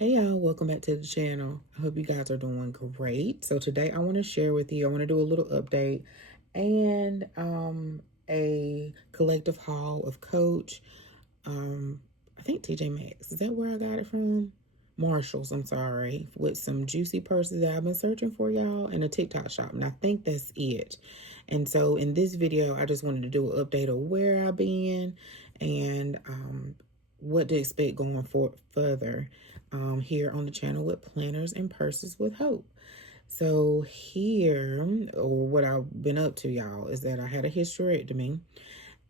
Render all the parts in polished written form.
Hey y'all, welcome back to the channel. I hope you guys are doing great. So today I want to share with you, I want to do a little update and a collective haul of Coach. I think TJ Maxx. Is that where I got it from? Marshalls, I'm sorry, with some juicy purses that I've been searching for, y'all, and a TikTok shop. And I think that's it. And so in this video, I just wanted to do an update of where I've been and what to expect going further here on the channel with Planners and Purses with Hope. So here, or what I've been up to, y'all, is that I had a hysterectomy.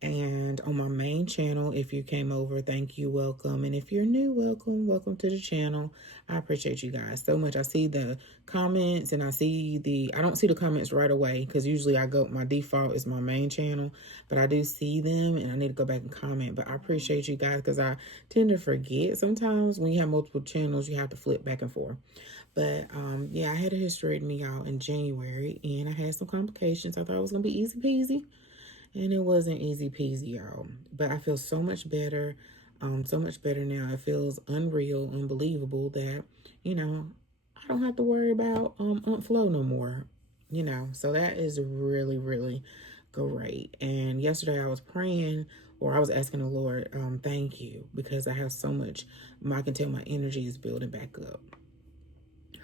And on my main channel, if you came over, thank you, welcome. And if you're new, welcome to the channel. I appreciate you guys so much. I see the comments and I don't see the comments right away because usually my default is my main channel, but I do see them and I need to go back and comment. But I appreciate you guys because I tend to forget sometimes when you have multiple channels, you have to flip back and forth. But yeah, I had a hysterectomy out in January and I had some complications. I thought it was going to be easy peasy. And it wasn't easy peasy, y'all. But I feel so much better. So much better now. It feels unreal, unbelievable that, I don't have to worry about Aunt Flo no more. So that is really, really great. And yesterday I was praying, or I was asking the Lord, thank you, because I have so much, I can tell my energy is building back up.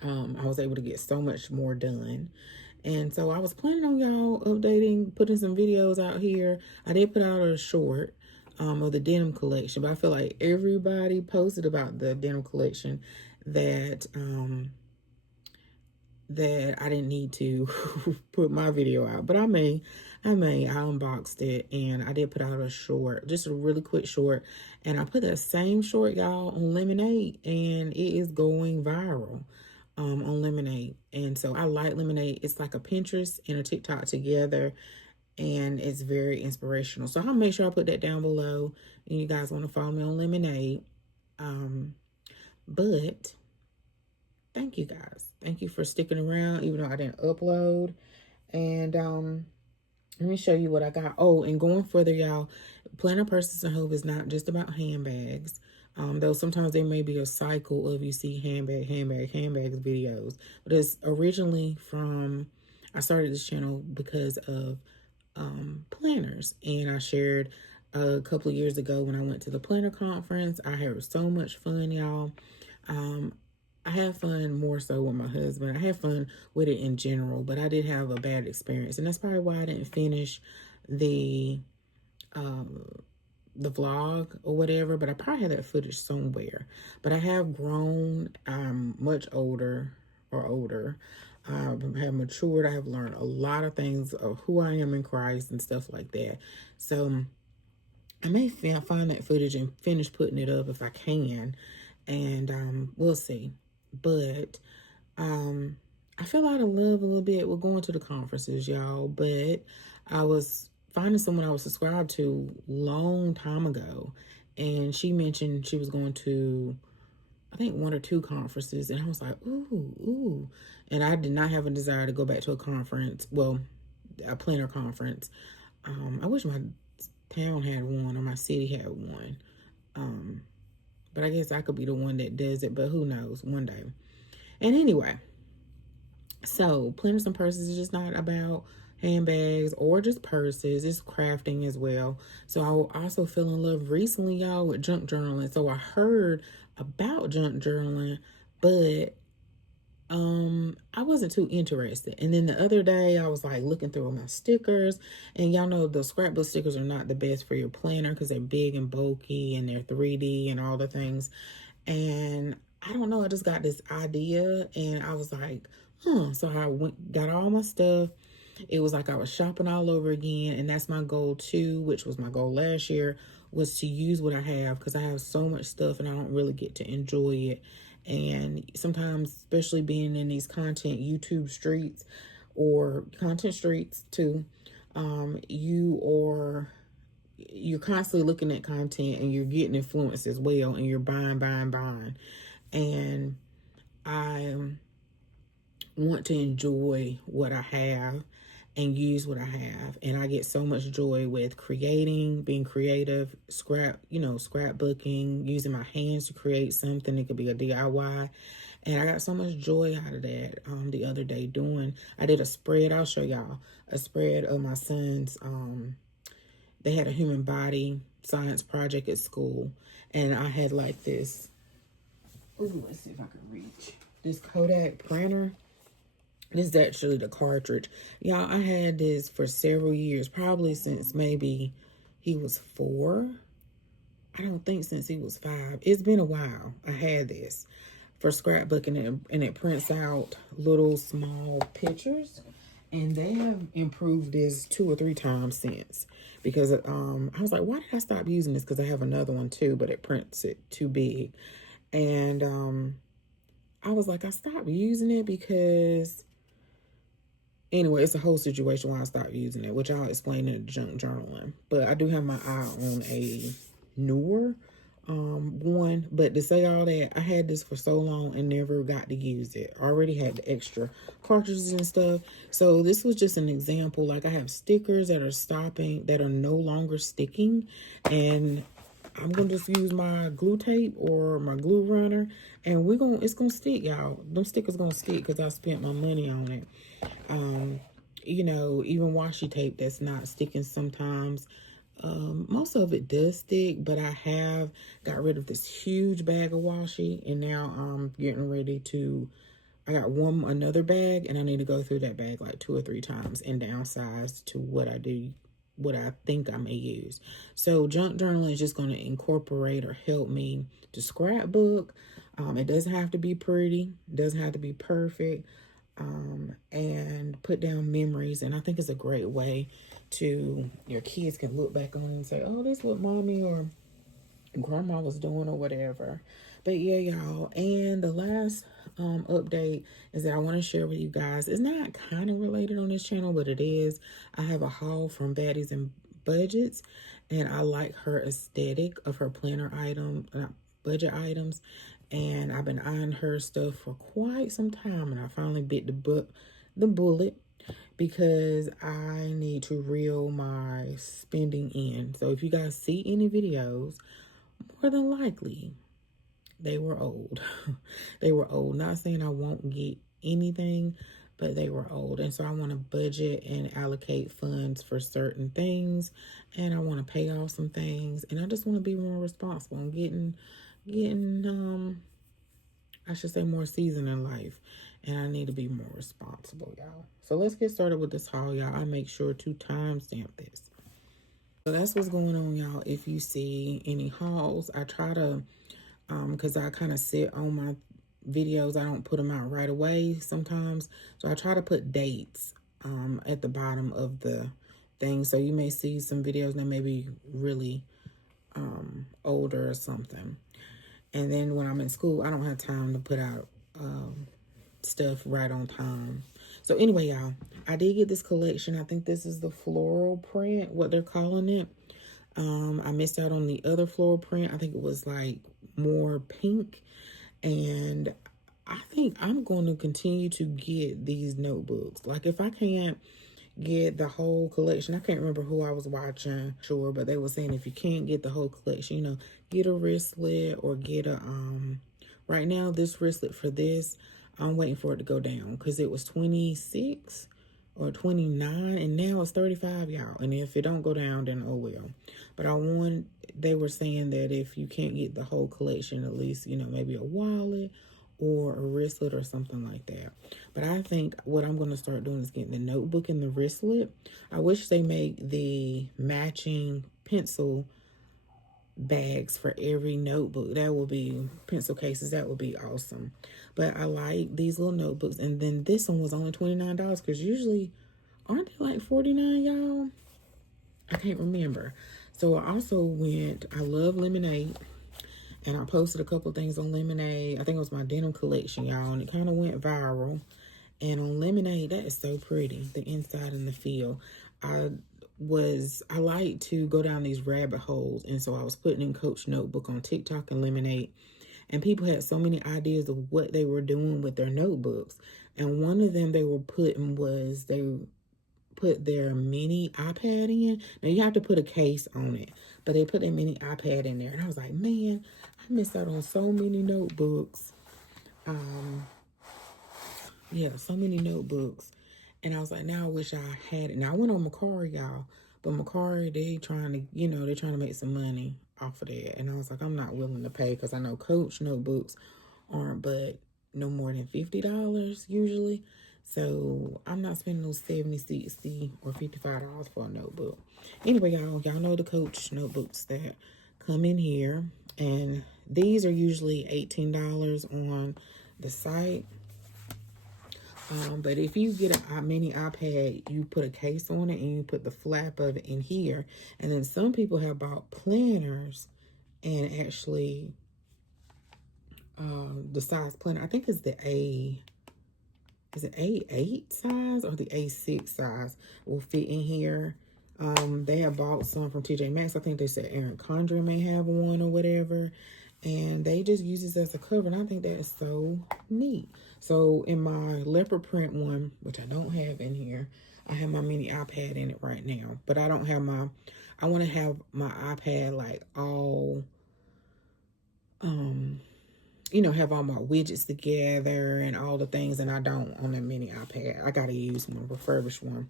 I was able to get so much more done. And so I was planning on y'all updating, putting some videos out here. I did put out a short of the denim collection, but I feel like everybody posted about the denim collection that that I didn't need to put my video out. But I unboxed it and I did put out a short, just a really quick short. And I put that same short, y'all, on Lemonade, and it is going viral on Lemonade. And so I like Lemonade. It's like a Pinterest and a TikTok together, and it's very inspirational. So I'll make sure I put that down below, and you guys want to follow me on Lemonade. But thank you guys. Thank you for sticking around, even though I didn't upload. And let me show you what I got. Oh, and going further, y'all, Planner Purses and Hope is not just about handbags. Though sometimes there may be a cycle of you see handbags videos. But it's originally I started this channel because of planners. And I shared a couple of years ago when I went to the planner conference. I had so much fun, y'all. I had fun more so with my husband. I had fun with it in general, but I did have a bad experience. And that's probably why I didn't finish the vlog or whatever, but I probably had that footage somewhere. But I have grown. I'm much older. I have matured. I have learned a lot of things of who I am in Christ and stuff like that. So I may find that footage and finish putting it up if I can. And we'll see. But I fell out of love a little bit with going to the conferences, y'all. But I was finding someone I was subscribed to long time ago, and she mentioned she was going to, I think, one or two conferences, and I was like, ooh. And I did not have a desire to go back to a conference, well, a planner conference. I wish my town had one or my city had one. But I guess I could be the one that does it, but who knows, one day. And anyway, so planners and purses is just not about handbags or just purses. It's crafting as well. So I also fell in love recently, y'all, with junk journaling. So I heard about junk journaling, but I wasn't too interested. And then the other day I was like looking through my stickers, and y'all know the scrapbook stickers are not the best for your planner because they're big and bulky and they're 3D and all the things. And I don't know, I just got this idea and I was like, so I got all my stuff. It was like I was shopping all over again, and that's my goal too, which was my goal last year, was to use what I have, because I have so much stuff and I don't really get to enjoy it. And sometimes, especially being in these content YouTube streets or content streets too, you're constantly looking at content and you're getting influenced as well, and you're buying. And I want to enjoy what I have, and use what I have. And I get so much joy with creating, being creative, scrapbooking, using my hands to create something. It could be a DIY. And I got so much joy out of that the other day I did a spread. I'll show y'all a spread of my son's. They had a human body science project at school. And I had like this, ooh, let's see if I can reach. This Kodak printer. This is actually the cartridge. Y'all, I had this for several years, probably since maybe he was 4. I don't think since he was 5. It's been a while. I had this for scrapbooking, and it prints out little small pictures. And they have improved this 2 or 3 times since. Because I was like, why did I stop using this? Because I have another one too, but it prints it too big. And I was like, I stopped using it because... Anyway, it's a whole situation why I stopped using it, which I'll explain in the junk journaling. But I do have my eye on a newer one. But to say all that, I had this for so long and never got to use it. I already had the extra cartridges and stuff. So this was just an example. Like, I have stickers that are stopping, that are no longer sticking. And I'm going to just use my glue tape or my glue runner. And it's going to stick, y'all. Them stickers going to stick because I spent my money on it. Even washi tape that's not sticking sometimes. Most of it does stick, but I have got rid of this huge bag of washi, and now I'm getting ready to... I got another bag, and I need to go through that bag like 2 or 3 times and downsize to what I think I may use. So junk journaling is just going to incorporate or help me to scrapbook. It doesn't have to be pretty, it doesn't have to be perfect, and put down memories. And I think it's a great way to... your kids can look back on it and say, oh, this is what mommy or grandma was doing or whatever. But yeah, y'all, and the last update is that I want to share with you guys. It's not kind of related on this channel, but it is. I have a haul from Baddies and Budgets, and I like her aesthetic of her planner budget items, and I've been eyeing her stuff for quite some time, and I finally bit the bullet, because I need to reel my spending in. So if you guys see any videos, more than likely they were old. They were old. Not saying I won't get anything, but they were old. And so I want to budget and allocate funds for certain things, and I want to pay off some things, and I just want to be more responsible and getting I should say more seasoned in life, and I need to be more responsible, y'all. So let's get started with this haul, y'all. I make sure to timestamp this. So that's what's going on, y'all. If you see any hauls, I try to, because I kind of sit on my videos, I don't put them out right away sometimes. So I try to put dates at the bottom of the thing. So you may see some videos that may be really older or something. And then when I'm in school, I don't have time to put out stuff right on time. So anyway, y'all, I did get this collection. I think this is the floral print, what they're calling it. I missed out on the other floral print. I think it was like more pink. And I think I'm going to continue to get these notebooks. Like, if I can't get the whole collection, I can't remember who I was watching, sure, but they were saying if you can't get the whole collection, get a wristlet or get a right now this wristlet for this, I'm waiting for it to go down because it was 26 or 29 and now it's 35, y'all. And if it don't go down, then oh well. But they were saying that if you can't get the whole collection, at least maybe a wallet or a wristlet or something like that. But I think what I'm going to start doing is getting the notebook and the wristlet. I wish they make the matching pencil bags for every notebook. That would be pencil cases. That would be awesome. But I like these little notebooks. And then this one was only $29 because usually, aren't they like $49, y'all? I can't remember. So I love Lemonade. And I posted a couple of things on Lemonade. I think it was my denim collection, y'all. And it kind of went viral. And on Lemonade, that is so pretty. The inside and the feel. I like to go down these rabbit holes. And so I was putting in Coach Notebook on TikTok and Lemonade. And people had so many ideas of what they were doing with their notebooks. And one of them they were putting was they put their mini iPad in. Now you have to put a case on it, but they put their mini iPad in there. And I was like, man, I missed out on so many notebooks. Yeah, so many notebooks. And I was like, now I wish I had it. Now I went on Macari, y'all. But Macari, they trying to, they're trying to make some money off of that. And I was like, I'm not willing to pay because I know Coach notebooks aren't but no more than $50 usually. So I'm not spending those $70, $60, or $55 for a notebook. Anyway, y'all know the Coach notebooks that come in here. And these are usually $18 on the site. But if you get a mini iPad, you put a case on it and you put the flap of it in here. And then some people have bought planners and actually the size planner, I think it's the is it A8 size or the A6 size will fit in here. They have bought some from TJ Maxx. I think they said Erin Condren may have one or whatever. And they just use this as a cover. And I think that is so neat. So in my leopard print one, which I don't have in here, I have my mini iPad in it right now. But I don't have I want to have my iPad like all, have all my widgets together and all the things. And I don't on the mini iPad. I got to use my refurbished one.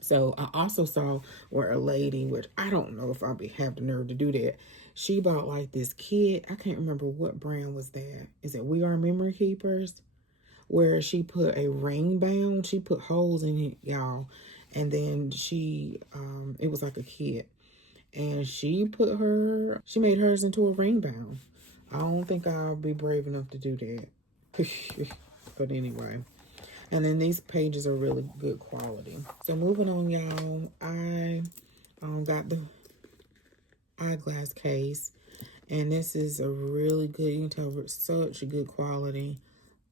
So I also saw where a lady, which I don't know if I'll have the nerve to do that. She bought like this kit. I can't remember what brand was that. Is it We Are Memory Keepers? Where she put a ring band. She put holes in it, y'all. And then it was like a kit. And she made hers into a ring band. I don't think I'll be brave enough to do that. But anyway. And then these pages are really good quality. So moving on, y'all. I got the eyeglass case. And this is a really good, you can tell such a good quality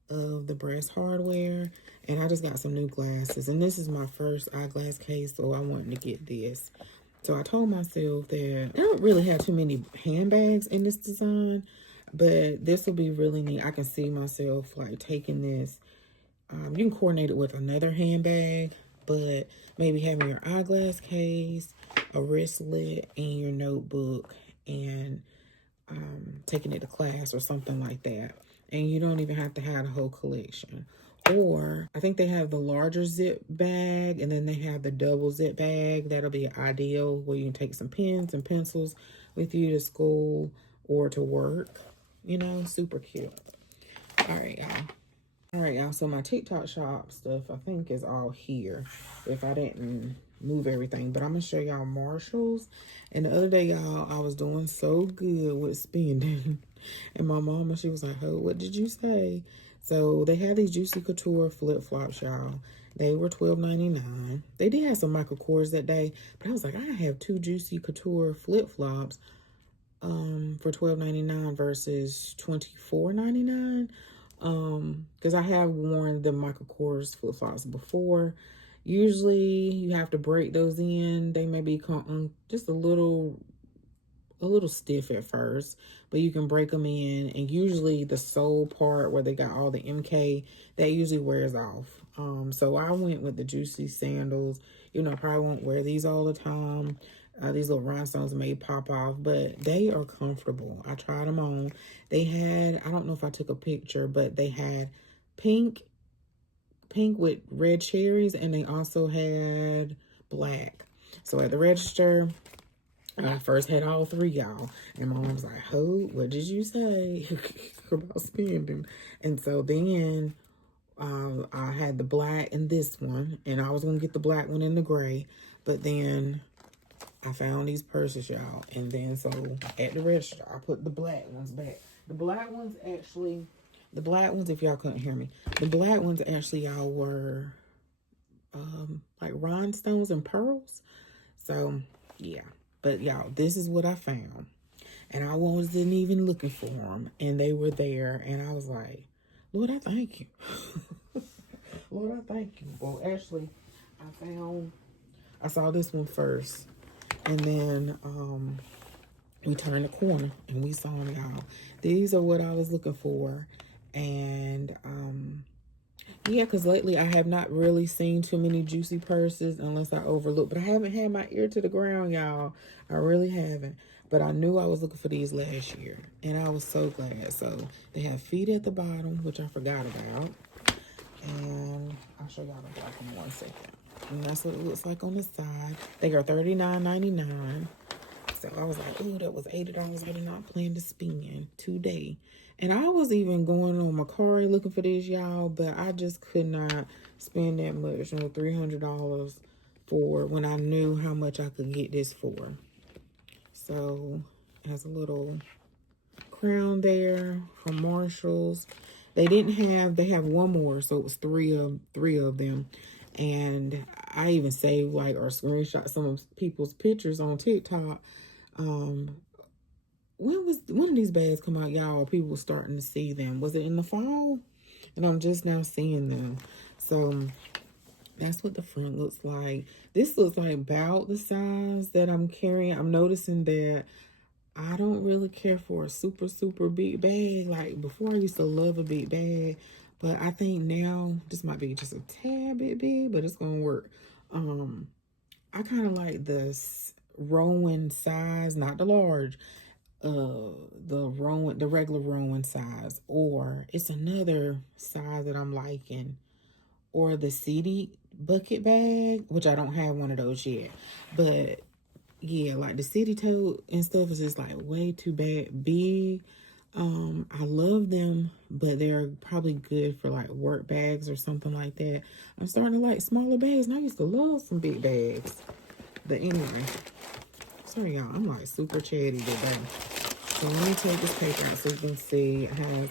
of the breast hardware. And I just got some new glasses. And this is my first eyeglass case, so I wanted to get this. So I told myself that I don't really have too many handbags in this design. But this will be really neat. I can see myself like taking this. You can coordinate it with another handbag, but maybe having your eyeglass case, a wristlet, and your notebook, and taking it to class or something like that. And you don't even have to have the whole collection. Or I think they have the larger zip bag, and then they have the double zip bag. That'll be ideal where you can take some pens and pencils with you to school or to work. Super cute. All right, y'all. All right, y'all, so my TikTok shop stuff, I think, is all here if I didn't move everything. But I'm going to show y'all Marshalls. And the other day, y'all, I was doing so good with spending. And my mama, she was like, oh, what did you say? So they had these Juicy Couture flip-flops, y'all. They were $12.99. They did have some Michael Kors that day. But I was like, I have 2 Juicy Couture flip-flops for $12.99 versus $24.99. Because I have worn the Michael Kors flip-flops before. Usually you have to break those in. They may be just a little stiff at first, but you can break them in. And usually the sole part where they got all the MK, that usually wears off. So I went with the Juicy sandals. I probably won't wear these all the time. These little rhinestones may pop off, but they are comfortable. I tried them on. They had, I don't know if I took a picture, but they had pink with red cherries, and they also had black. So at the register, I first had all 3, y'all. And my mom was like, "Ho, what did you say about spending?" And so then I had the black and this one, and I was going to get the black one and the gray, but then I found these purses, y'all. And then so at the register, I put the black ones back. The black ones, if y'all couldn't hear me, the black ones actually, y'all, were like rhinestones and pearls. So yeah, but y'all, this is what I found. And I wasn't even looking for them. And they were there. And I was like, Lord, I thank you. Lord, I thank you. Well, actually, I saw this one first. And then we turned the corner and we saw them, y'all. These are what I was looking for. And Yeah, because lately I have not really seen too many juicy purses unless I overlook. But I haven't had my ear to the ground, y'all. I really haven't. But I knew I was looking for these last year. And I was so glad. So they have feet at the bottom, which I forgot about. And I'll show y'all the black one in 1 second. And that's what it looks like on the side. They are $39.99. So I was like, ooh, that was $80 I did not plan to spend today. And I was even going on Macari looking for this, y'all, but I just could not spend that much, $300 for when I knew how much I could get this for. So it has a little crown there from Marshalls. They have one more, so it was three of them. And I even saved like or screenshot some of people's pictures on TikTok. When did these bags come out, y'all? People were starting to see them. Was it in the fall? And I'm just now seeing them. So that's what the front looks like. This looks like about the size that I'm carrying. I'm noticing that I don't really care for a super, super big bag. Like before, I used to love a big bag. But I think now this might be just a tad bit big, but it's going to work. I kind of like this Rowan size, not the large. The regular Rowan size, or it's another size that I'm liking, or the city bucket bag, which I don't have one of those yet. But yeah, like the city tote and stuff is just like way too big. I love them, but they're probably good for like work bags or something like that. I'm starting to like smaller bags, and I used to love some big bags. But anyway, sorry y'all, I'm like super chatty today. So let me take this paper out so you can see it has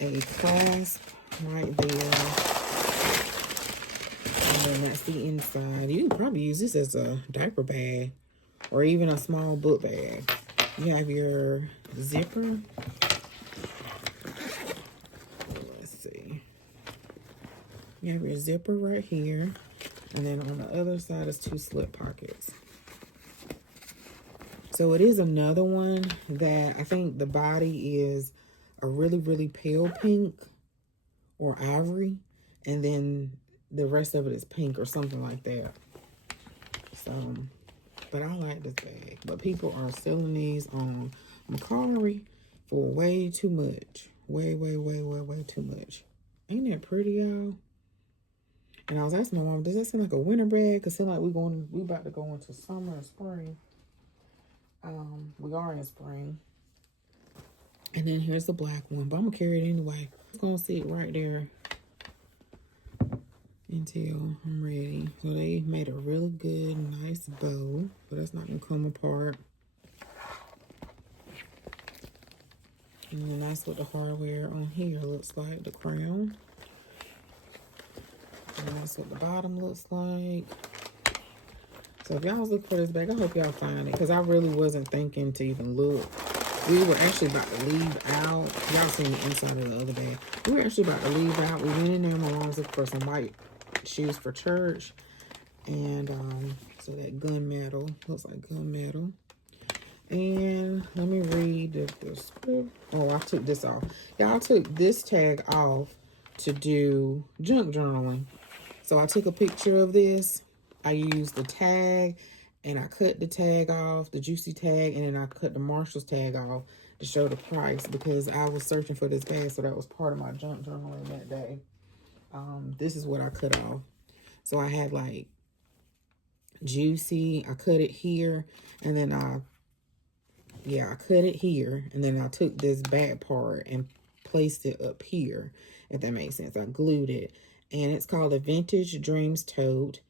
a clasp right there. And then that's the inside. You can probably use this as a diaper bag or even a small book bag. You have your zipper. Let's see. You have your zipper right here. And then on the other side is 2 slip pockets. So it is another one that I think the body is a really, really pale pink or ivory. And then the rest of it is pink or something like that. So, but I like this bag. But people are selling these on Macari for way too much. Way too much. Ain't that pretty, y'all? And I was asking my mom, does that seem like a winter bag? Because it seems like we about to go into summer and spring. We are in spring. And then here's the black one, but I'm gonna carry it anyway. It's gonna sit right there until I'm ready. So they made a really good, nice bow, so that's not gonna come apart. And then that's what the hardware on here looks like, the crown. And that's what the bottom looks like. So if y'all was looking for this bag, I hope y'all find it, because I really wasn't thinking to even look. We were actually about to leave out. Y'all seen the inside of the other bag. We were actually about to leave out. We went in there. My mom was looking for some white shoes for church. And so that gunmetal. Looks like gunmetal. And let me read the script. Oh, I took this off. Y'all, I took this tag off to do junk journaling. So I took a picture of this. I used the tag and I cut the tag off, the juicy tag, and then I cut the Marshalls tag off to show the price because I was searching for this bag, so that was part of my junk journaling that day. This is what I cut off. So I had like juicy, I cut it here, and then I cut it here, and then I took this back part and placed it up here, if that makes sense. I glued it, and it's called a Vintage Dreams Tote.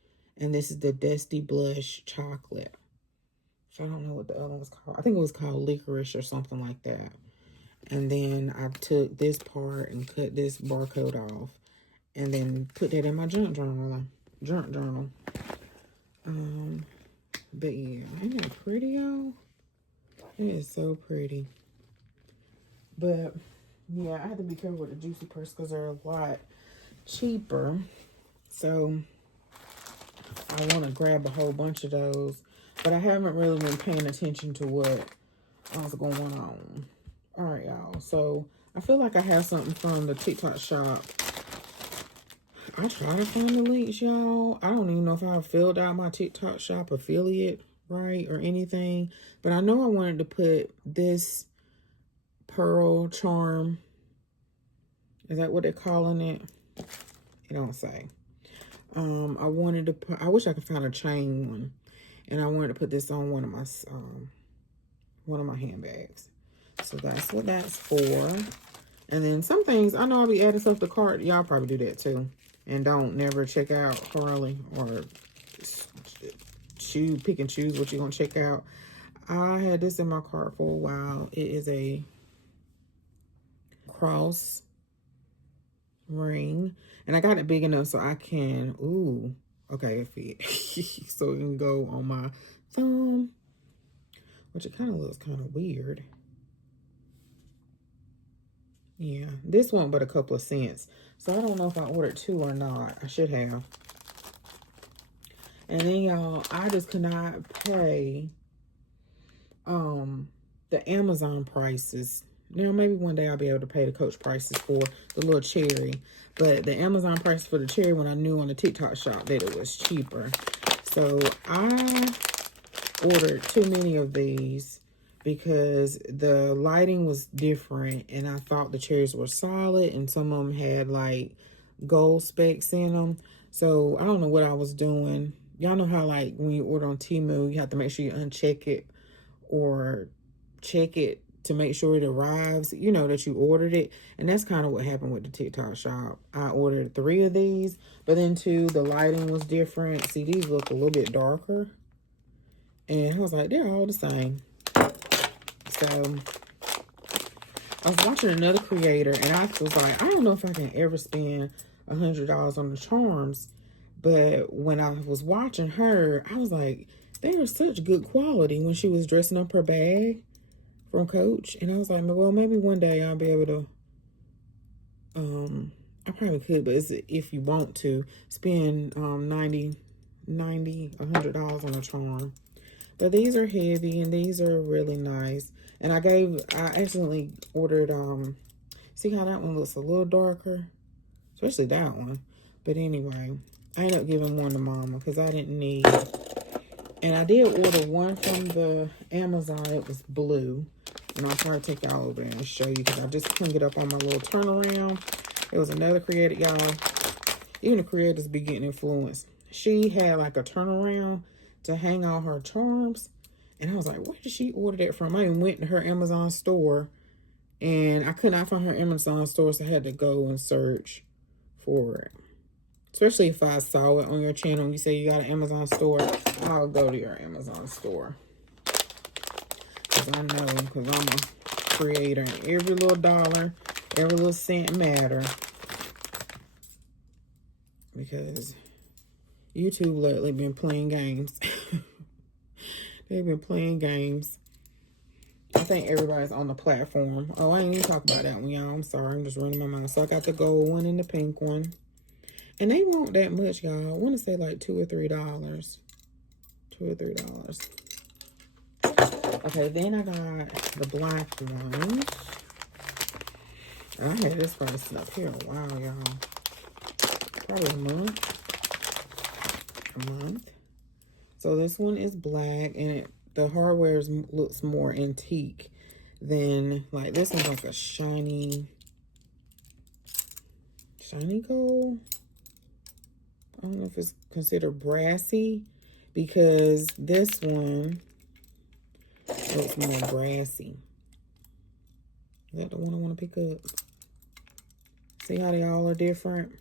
And this is the Dusty Blush Chocolate. So I don't know what the other one was called. I think it was called Licorice or something like that. And then I took this part and cut this barcode off. And then put that in my junk journal. But yeah, isn't that pretty, y'all? It is so pretty. But yeah, I had to be careful with the juicy purse because they're a lot cheaper. So I want to grab a whole bunch of those, but I haven't really been paying attention to what was going on. All right, y'all. So I feel like I have something from the TikTok shop I try to find the links, y'all. I don't even know if I filled out my TikTok shop affiliate right or anything, but I know I wanted to put this pearl charm. Is that what they're calling it? It don't say. I wanted to put, I wish I could find a chain one, and I wanted to put this on one of my handbags. So that's what that's for. And then some things, I know I'll be adding stuff to cart. Y'all probably do that too. And don't never check out thoroughly or pick and choose what you're going to check out. I had this in my cart for a while. It is a cross ring. And I got it big enough so I can, okay, it fit. So it can go on my thumb, which it kind of looks kind of weird. Yeah, this one but a couple of cents. So I don't know if I ordered two or not. I should have. And then y'all, I just could not pay the Amazon prices. Now maybe one day I'll be able to pay the Coach prices for the little cherry. But the Amazon price for the cherry, when I knew on the TikTok shop that it was cheaper. So I ordered too many of these because the lighting was different, and I thought the cherries were solid, and some of them had like gold specks in them. So I don't know what I was doing. Y'all know how like when you order on Temu, you have to make sure you uncheck it or check it to make sure it arrives, you know, that you ordered it. And that's kind of what happened with the TikTok shop. I ordered 3 of these, but then 2, the lighting was different. See, these look a little bit darker. And I was like, they're all the same. So I was watching another creator, and I was like, I don't know if I can ever spend $100 on the charms. But when I was watching her, I was like, they are such good quality when she was dressing up her bag from Coach. And I was like, well, maybe one day I'll be able to, I probably could, but it's if you want to spend $90, $100 on a charm. But these are heavy, and these are really nice. And I accidentally ordered, see how that one looks a little darker? Especially that one. But anyway, I ended up giving one to Mama because I didn't need it. And I did order one from the Amazon. It was blue. And I'll probably take y'all over there and show you because I just hung it up on my little turnaround. It was another creator, y'all. Even the creators be getting influenced. She had like a turnaround to hang all her charms. And I was like, where did she order that from? I even went to her Amazon store, and I could not find her Amazon store, so I had to go and search for it. Especially if I saw it on your channel and you say you got an Amazon store, I'll go to your Amazon store. Because I know, because I'm a creator, and every little dollar, every little cent matter. Because YouTube lately been playing games. They've been playing games. I think everybody's on the platform. Oh, I ain't even talk about that one, y'all. I'm sorry. I'm just running my mouth. So I got the gold one and the pink one. And they won't that much, y'all. I want to say like $2 or $3. $2 or $3. Okay, then I got the black one. I had this person up here a while, y'all. Probably a month. So this one is black, and the hardware looks more antique than, like, this one's like a shiny gold. I don't know if it's considered brassy, because this one looks more brassy. Is that the one I want to pick up? See how they all are different?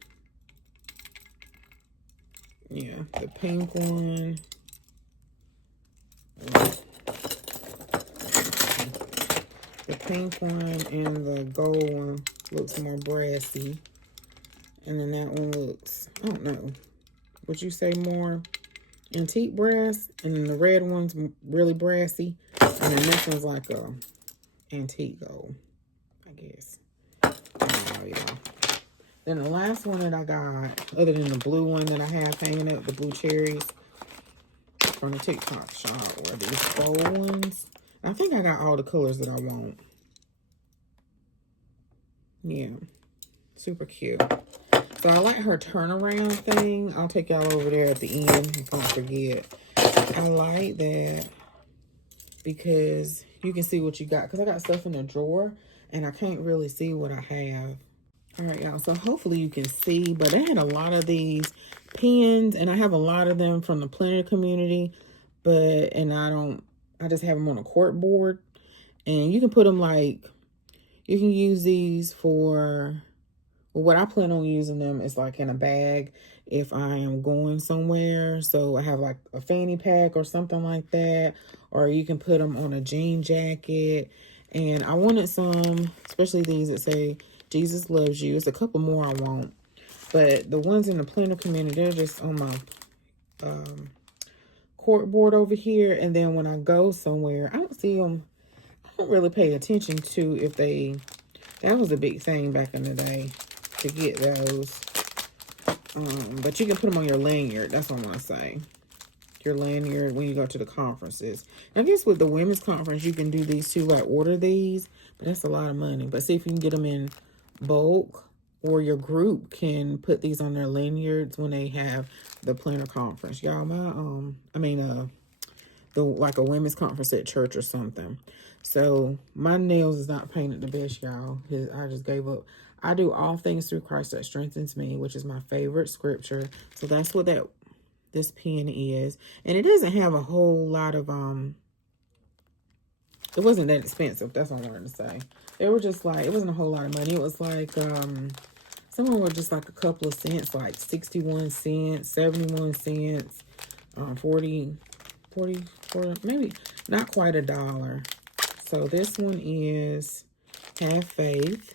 Yeah, the pink one. The pink one and the gold one looks more brassy. And then that one looks, I don't know, would you say more antique brass? And then the red one's really brassy. And then this one's like a antique gold, I guess. I don't know, y'all. Then the last one that I got, other than the blue one that I have hanging up, the blue cherries from the TikTok shop, were these gold ones. I think I got all the colors that I want. Yeah, super cute. So I like her turnaround thing. I'll take y'all over there at the end if I don't forget. I like that because you can see what you got. Because I got stuff in the drawer and I can't really see what I have. All right, y'all. So hopefully you can see. But they had a lot of these pens. And I have a lot of them from the planner community. And I just have them on a cork board. And you can put them like, you can use these for, well, what I plan on using them is like in a bag if I am going somewhere. So I have like a fanny pack or something like that. Or you can put them on a jean jacket. And I wanted some, especially these that say, Jesus loves you. It's a couple more I want. But the ones in the planner community, they're just on my cork board over here. And then when I go somewhere, I don't see them. I don't really pay attention to if they, that was a big thing back in the day to get those. But you can put them on your lanyard. That's what I want to say. Your lanyard when you go to the conferences. And I guess with the women's conference, you can do these too. Like order these. But that's a lot of money. But see if you can get them in bulk. Or your group can put these on their lanyards when they have the planner conference. Y'all, like a women's conference at church or something. So my nails is not painted the best, y'all. I just gave up. I do all things through Christ that strengthens me, which is my favorite scripture. So that's what this pen is. And it doesn't have a whole lot of, it wasn't that expensive. That's what I wanted to say. They were just like, it wasn't a whole lot of money. It was like, some were just like a couple of cents, like 61 cents, 71 cents, 40, maybe not quite $1. So this one is Have Faith.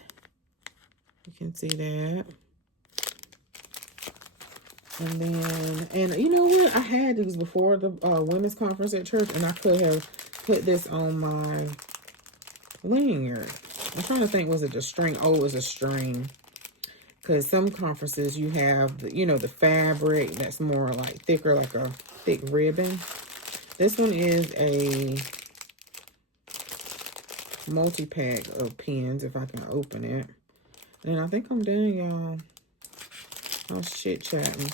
You can see that. And then, and you know what? I had these before the women's conference at church, and I could have put this on my lanyard. I'm trying to think, was it a string? Oh, it was a string. Because some conferences you have, the fabric that's more like thicker, like a thick ribbon. This one is a multi-pack of pens, if I can open it. And I think I'm done, y'all. I was chit-chatting.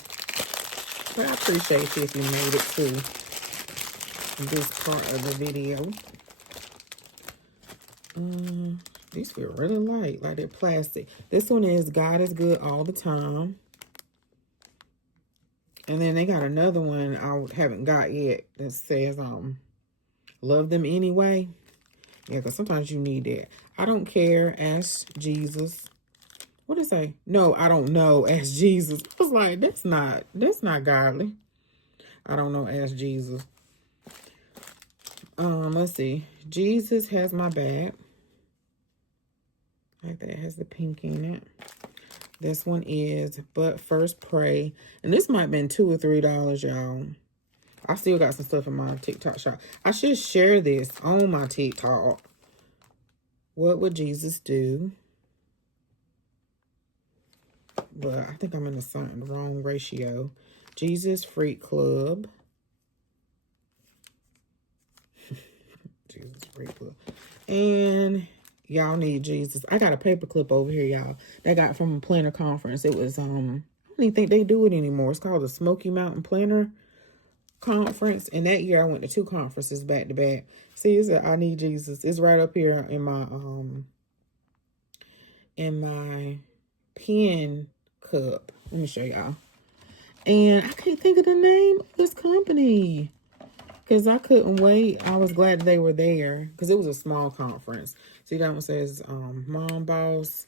But I appreciate you if you made it to this part of the video. These feel really light, like they're plastic. This one is God is Good All the Time. And then they got another one I haven't got yet that says, Love Them Anyway. Yeah, because sometimes you need that. I don't care, ask Jesus. What did it say? No, I don't know, ask Jesus. I was like, that's not godly. I don't know, ask Jesus. Let's see. Jesus Has My Back. Like that, has the pink in it. This one is But First Pray. And this might have been $2 or $3, y'all. I still got some stuff in my TikTok shop. I should share this on my TikTok. What would Jesus do? But I think I'm in the wrong ratio. Jesus Freak Club. Jesus Freak Club. And y'all need Jesus. I got a paper clip over here, y'all. They got from a planner conference. It was, I don't even think they do it anymore. It's called the Smoky Mountain Planner Conference. And that year I went to 2 conferences back to back. See, it's I Need Jesus. It's right up here in my pen cup. Let me show y'all. And I can't think of the name of this company. Because I couldn't wait. I was glad they were there. Because it was a small conference. See, that one says Mom Boss.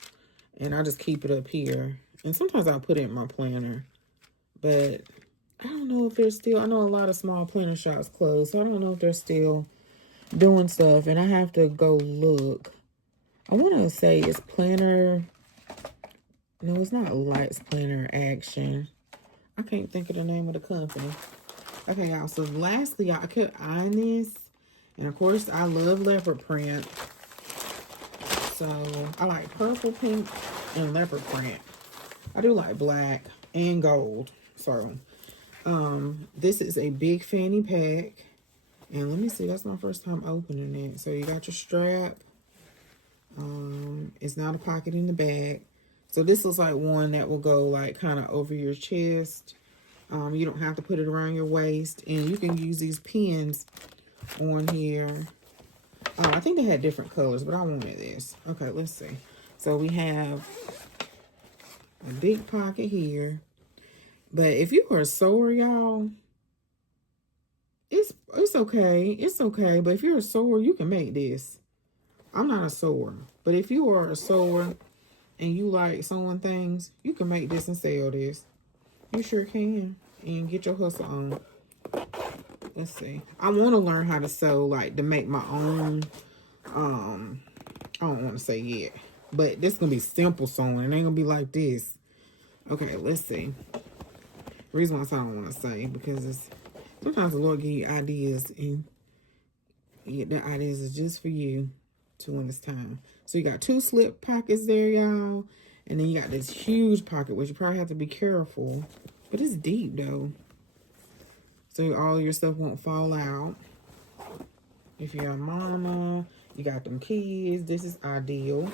And I just keep it up here. And sometimes I'll put it in my planner. But I don't know if they're still... I know a lot of small planner shops closed. So I don't know if they're still doing stuff. And I have to go look. I want to say it's Planner... No, it's not Lights Planner Action. I can't think of the name of the company. Okay, y'all. So lastly, I kept eyeing this. And of course, I love leopard print. So I like purple, pink, and leopard print. I do like black and gold. So this is a big fanny pack. And let me see. That's my first time opening it. So you got your strap. It's not a pocket in the back. So this looks like one that will go like kind of over your chest. You don't have to put it around your waist. And you can use these pins on here. I think they had different colors, but I wanted this. Okay, let's see. So we have a big pocket here. But if you are a sewer, y'all, it's okay. It's okay. But if you're a sewer, you can make this. I'm not a sewer. But if you are a sewer and you like sewing things, you can make this and sell this. You sure can. And get your hustle on. Let's see. I want to learn how to sew, like, to make my own. I don't want to say yet. But this is going to be simple sewing. It ain't going to be like this. Okay, let's see. The reason why I don't want to say, because it's sometimes the Lord give you ideas, and the ideas is just for you to when it's time. So you got 2 slip pockets there, y'all. And then you got this huge pocket, which you probably have to be careful. But it's deep, though. So all your stuff won't fall out. If you're a mama, you got them kids, this is ideal.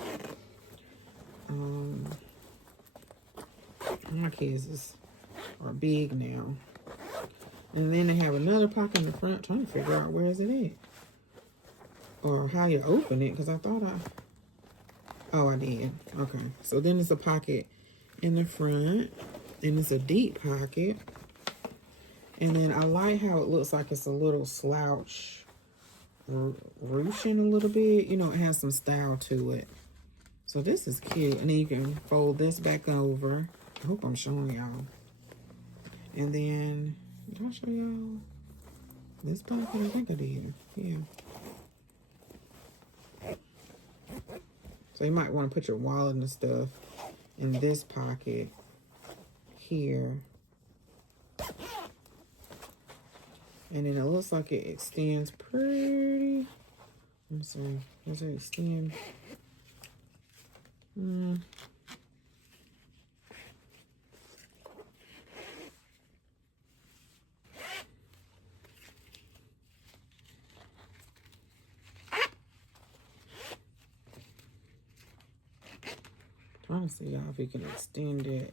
My kids are big now. And then they have another pocket in the front, trying to figure out where is it at. Or how you open it, because I thought oh, I did. Okay. So then it's a pocket in the front. And it's a deep pocket. And then I like how it looks like it's a little slouch ruching a little bit. You know, it has some style to it. So this is cute. And then you can fold this back over. I hope I'm showing y'all. And then, did I show y'all this pocket? I think I did. Yeah. So you might want to put your wallet and stuff in this pocket here. And then it looks like it extends pretty. I'm sorry. Does it extend? Trying to see y'all if you can extend it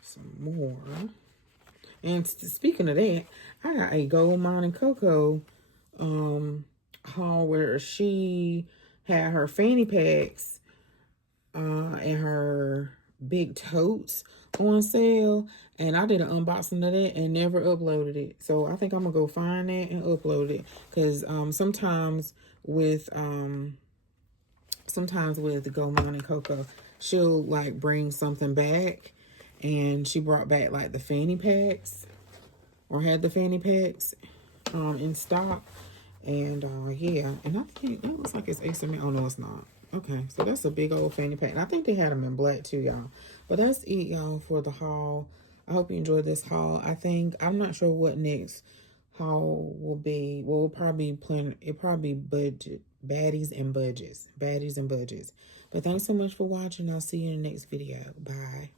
some more. And speaking of that, I got a Gold Mine and Coco haul where she had her fanny packs and her big totes on sale. And I did an unboxing of that and never uploaded it. So I think I'm going to go find that and upload it. Because sometimes with the Gold Mine and Coco, she'll like bring something back. And she brought back like the fanny packs, or had the fanny packs in stock. And yeah, and I think that looks like it's XML. Oh no, it's not. Okay, so that's a big old fanny pack. And I think they had them in black too, y'all. But that's it, y'all, for the haul. I hope you enjoyed this haul. I'm not sure what next haul will be. Well, we'll probably be planning, it probably budget, baddies and budgets. But thanks so much for watching. I'll see you in the next video. Bye.